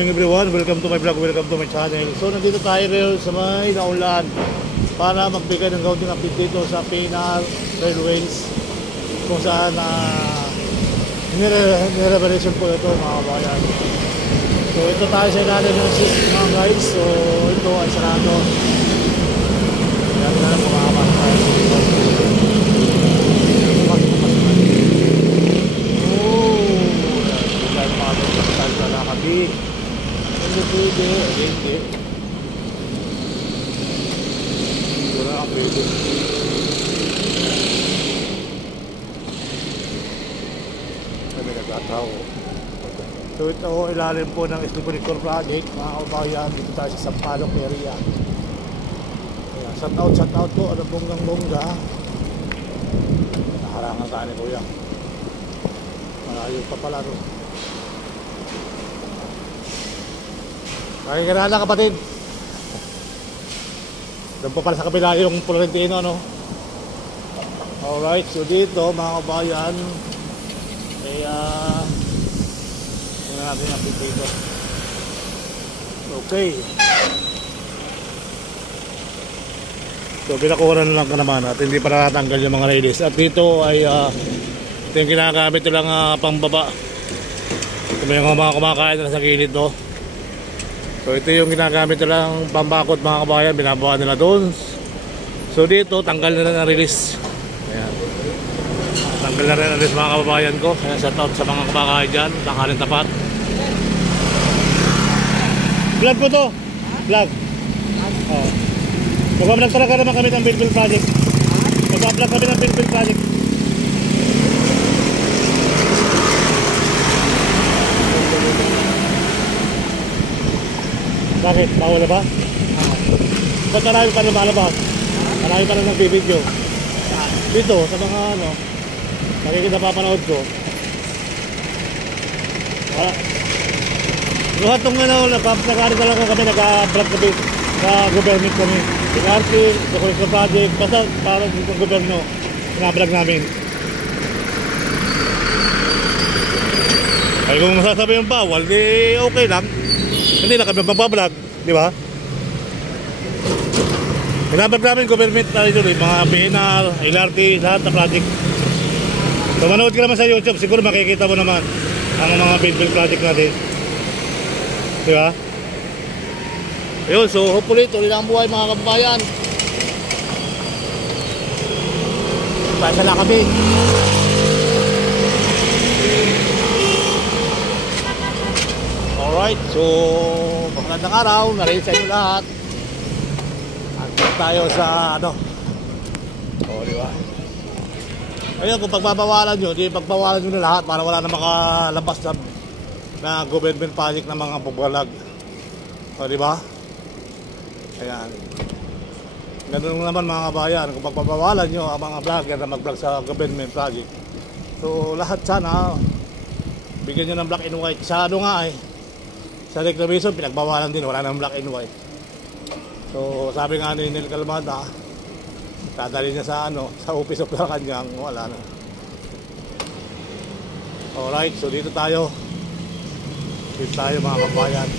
morning everyone, welcome to my vlog, welcome to my channel. So nandito tayo rin sa may naulan para magbigay ng kaunting update dito sa PNR Railways, kung saan nire-revelation po ito mga kabayan. So ito tayo sa ilalim ng mga guys. So ito ay sarado. Kaya na lang kumakapas tayo dito. Hindi pwede, hindi. Wala ang pwede. Kami nagkataw. So ito ilalim po ng Steel Connector Project mga kabayan. Dito tayo sa Sampaloc area. Shout out po. Ano bonggang bongga. Nakarangan tayo ni Kuya. Malayo pa pala ito. Nakikirala kapatid. Doon pa pala sa kabila yung Florentino, no? Alright, so dito mga kabayan kaya tingnan natin yung update dito. Okay. So pinakuha na lang ka naman at hindi pa natanggal yung mga release. At dito ay ito yung kinagamit ito lang pambaba. Ito yung mga kumakain na sa gilid, no? So ito yung ginagamit nilang pambakot mga kabayan, binabawa nila doon. So dito tanggal na rin ang release. Ayan. Tanggal na rin ang release mga kababayan ko. Kaya shout out sa mga kumakain dyan, tanghalin tapat. Vlog ko to. Vlog. Magbablog talaga naman kami ng Build Project. Magbablog kami ng Build Project. Bakit? Bawal na ba? Ba't marami pa na malabas? Marami pa na nagbibideo. Dito, sa mga ano, nakikita papanood ko. Lahat ng ano, nagkakarita lang kami, nag-vlog kami sa government kami. LRT, sa Connector Project, basta para sa gobyerno, pinablog namin. Ay kung masasabi yung bawal, di okay lang. Hindi na kami magbablog, di ba? Pinablog namin government na ito, mga PNR, LRT, lahat na project. So manood ka naman sa YouTube, siguro makikita mo naman ang mga build project natin. Di ba? Ayun, so hopefully tuloy lang ang buhay mga kababayan. Pasa na kami. Alright, so magandang araw, narinig sa inyo lahat. At tayo sa ano. Di ba? Ayun, kung pagbabawalan nyo, di pagbawalan nyo na lahat para wala na makalabas na government project na mga pagbalag. Di ba? Ayan. Ganun naman mga kabayan, kung pagbabawalan nyo ang mga vlogger na mag-vlog sa government project. So lahat sana bigyan nyo ng black and white. Sa ano nga sa reclamation, pinagbawalan din, wala nang black and white. So sabi nga ni Nel Calmada, dadali niya sa ano, sa office of Malacanang, wala na. Alright, so dito tayo mga kabayan.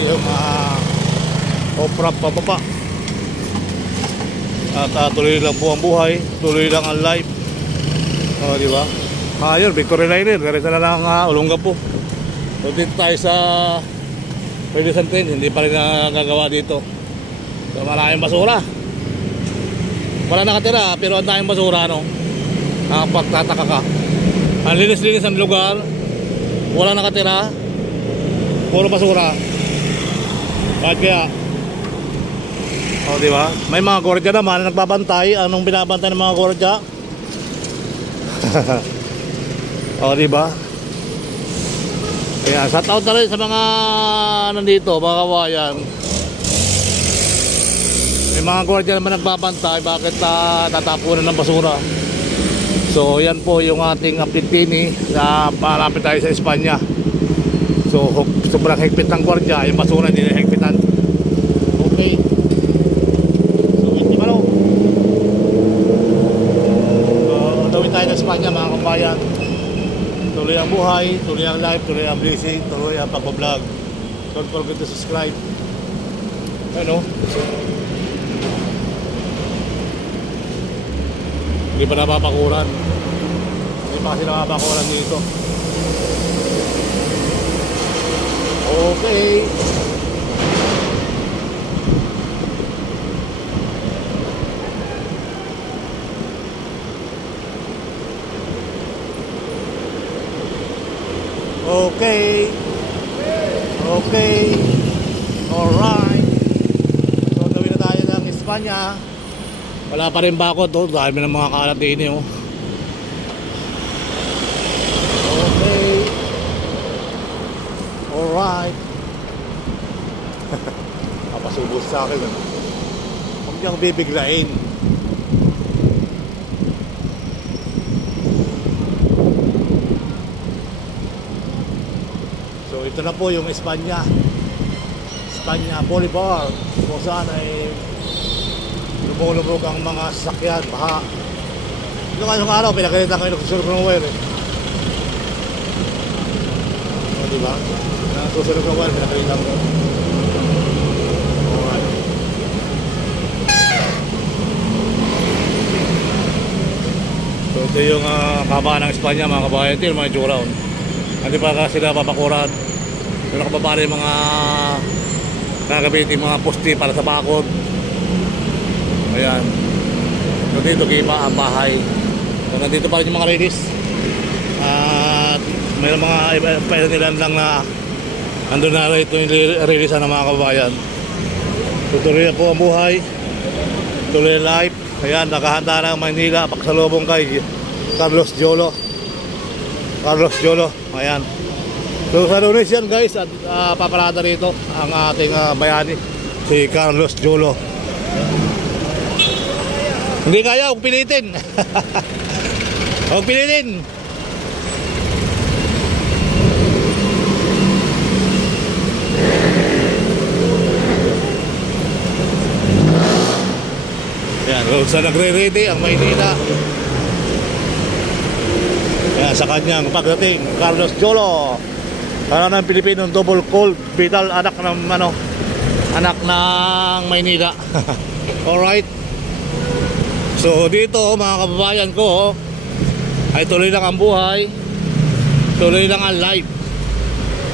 Yung oprap pababa. At tuloy lang po ang buhay, tuloy lang ang life. Di ba? Ayun, Victory Liner, garisa na lang Olongapo. So dito tayo sa Pwede Santin, hindi pa rin nagagawa dito. So maraming basura. Wala nakatira, pero ang daming basura, no? Nakapagtataka ka. Ang linis-linis ang lugar, wala nakatira, puro basura. Bakit kaya? Di ba? May mga gordya naman na nagbabantay. Anong binabantay ng mga gordya? Di ba? Kaya shout out na rin sa mga nandito, mga kawayan. May mga gordya naman nagbabantay. Bakit tatapunan ng basura? So yan po yung ating update na malapit tayo sa Espanya. So sobrang higpit ng gwardiya, yung basura hindi na higpitan. Espanya mga kabayan. Tuloy ang buhay, tuloy ang life, tuloy ang blessing, tuloy ang pagbablog. Don't forget to subscribe. Ano? Hindi pa napapakuran. Hindi pa kasi napapakuran dito. Okay. Okay. Okay. Alright. So, gawin na tayo ng Espanya. Wala pa rin bakod. Oh. Dahil may ng mga kalat din oh. Okay. Alright. Papasubos sa akin. Huwag niyang bibiglain. So ito na po yung Espanya Boulevard, kung saan ay lumulubog ang mga sasakyan, baha. Ito nga yung araw, pinagalitan kayo ng susunod ng wire eh. O diba? Susunod ng wire, pinagalitan ko. Alright. So ito yung kabaan ng Espanya mga kabayan. Ito yung mga itsura. Hindi pa kasi napapakuran. Yung nakababa rin mga gagamitin mga poste para sa bakod. Ayan. So dito kipa ang bahay. So nandito pa rin yung mga release. At mayroon mga ilan lang na andun na rin ito yung release ng mga kabayan. Tutuloy po ang buhay. Tuloy life. Ayan, nakahanda ng Maynila. Pagsalubong kay Carlos Jolo. Ayan. So sa Lunes yan guys, at paparada rito ang ating bayani, si Carlos Jolo. Hindi kaya, huwag pilitin. Huwag pilitin. Ayan, sa nagre-ready ang Maynila. Ayan, sa kanyang pagdating, Carlos Jolo. Para ng Pilipino, double cold vital, anak ng Maynila. Alright. So dito mga kababayan ko ay tuloy lang ang buhay, tuloy lang ang life.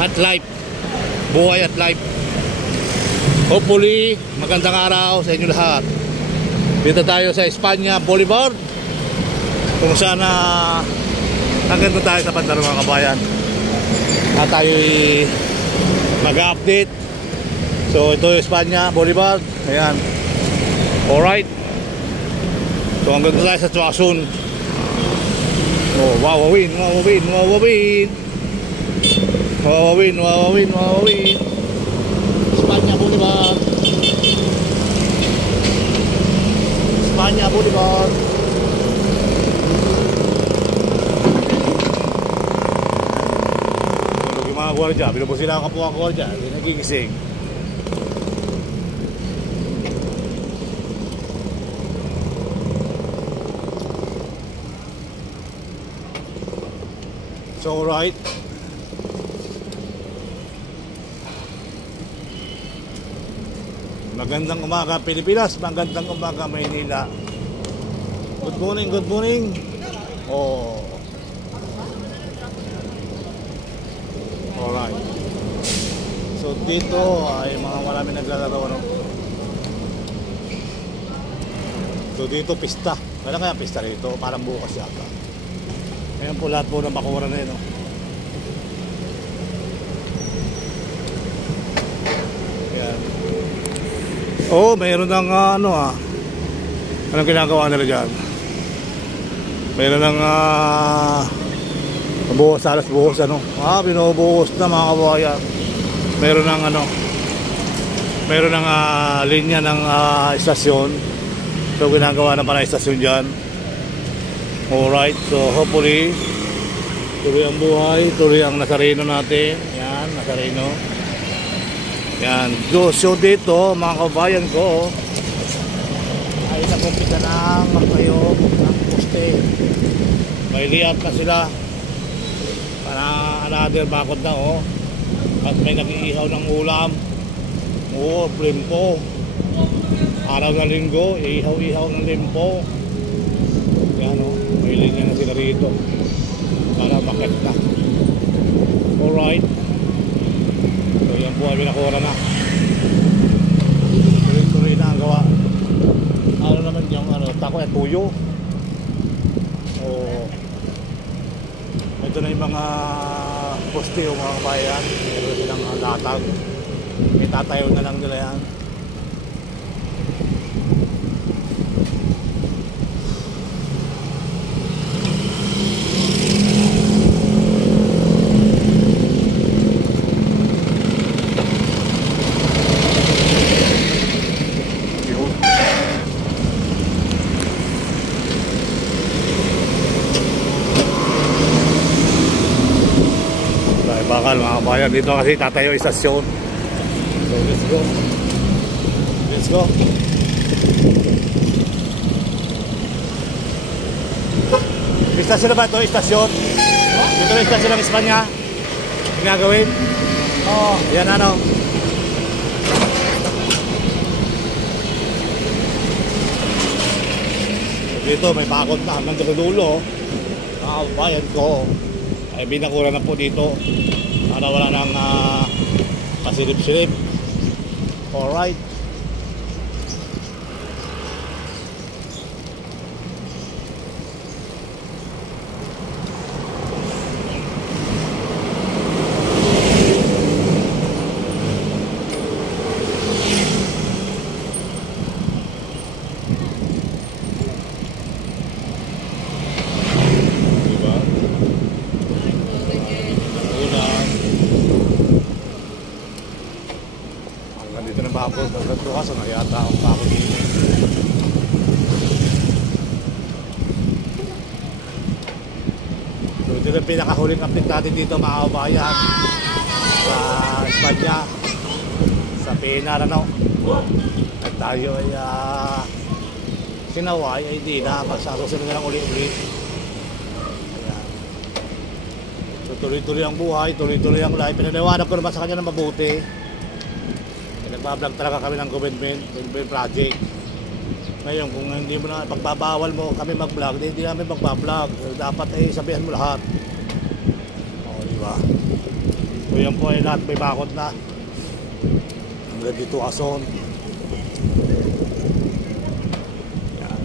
At life, buhay at life. Hopefully magandang araw sa inyo lahat. Dito tayo sa Espanya Boulevard, kung saan hanggang tayo sa Pandarong mga kabayan na tayo mag-update. So ito yung Espanya Boulevard. Ayan. Alright. So hanggang tayo sa Tuasun. Oh, wawawin. Espanya Boulevard. Espanya Boulevard. Mga gwardiya, binubos sila ang kapwa gwardiya, nagigising. So right. Magandang umaga Pilipinas, magandang umaga Maynila. Good morning. Oh. Alright. So dito ay marami naglalaro ano. So dito pista. Wala kaya pista rito, parang bukas yata. Ayan po lahat po ng bakuran na yun. No? Ayan. Oh, mayroon ng anong ginagawa nila dyan? Mayroon ng buhos, alas buhos binubuhos na mga kabayan. Meron ng linya ng istasyon. So ginagawa na pala istasyon dyan. Alright, so hopefully tuloy ang buhay, tuloy ang Nazareno natin. Yan, Nazareno. Yan, so dito mga kabayan ko ay nakumpita ng magtayo ng poste. May liat na sila. Para another bakod na oh. At may nag-iihaw ng ulam. Oo, limpo. Araw na linggo, ihaw-ihaw ng limpo. Yan o, may linya na sila rito. Para bakit na. Alright. So yan po ay binakura na. Tuloy-tuloy na ang gawa. Ano naman yung tako at tuyo. O ito na yung mga poste o mga bayan. Meron silang latag. Itatayo na lang nila yan. Bakal mga kabayan, dito kasi tatayo istasyon. So let's go. Let's go. Istasyon na ba ito? Istasyon? Dito na istasyon ng Espanya. Ginagawin? Oo. Yan ano. Dito may bakod na hanggang sa dulo. Mga kabayan ko. Ay binakura na po dito. Para wala nang pasilip-silip. Alright. Dito na bakod, bukas na yata ang bakod dito. So ito yung pinakahuling update natin dito mga kabayan sa Espanya, sa Pinar ano. At tayo ay sinaway ay di na magsasusunod na lang uli-ulit. So tuloy-tuloy ang buhay, tuloy-tuloy ang life. Pinaliwanag ko naman sa kanya na mabuti. Nagbablog talaga kami ng government project. Ngayon kung hindi mo na pagbabawal mo kami mag-vlog, hindi namin magbablog. Dapat ay sabihan mo lahat. O diba? So yan po ay lahat may bakod na. Hanggang dito ason. Yan.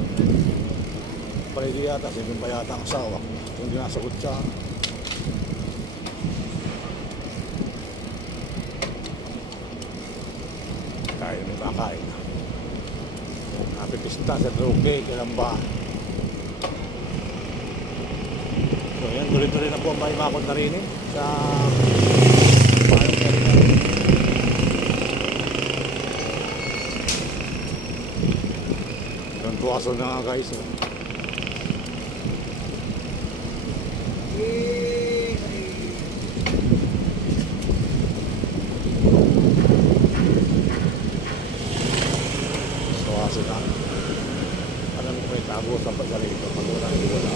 Pwede yata, sabihin pa yata ang asawa. Kung di nasagot siya. Kaya may makain. Napipista sa droge, kailan ba? So yan, tuloy-tuloy na po ang bakod na rin sa doon po aso na nga guys. Sila. Alam mo may tago sa paggalito pag wala hindi wala.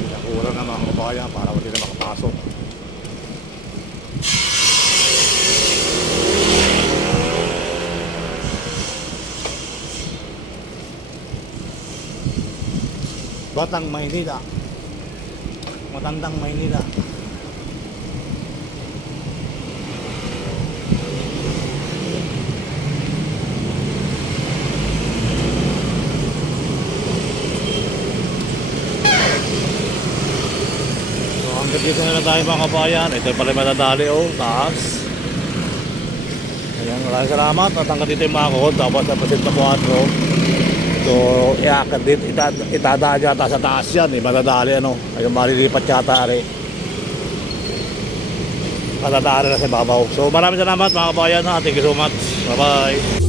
Pinakura na mga kabayan para hindi na makapasok. Batang Maynila. Matandang Maynila. Dito na tayo mga kabayan. Ito pala madadali oh, taas. Ayan, maraming salamat. At hanggang dito yung mga kuhod. Tapos na pasinta 4. So, iakad dito. Itadaan yata sa taas yan. Madadali ano. Ayun, marilipat yata ari. Madadali na sa babaw. So, maraming salamat mga kabayan. Thank you so much. Bye bye.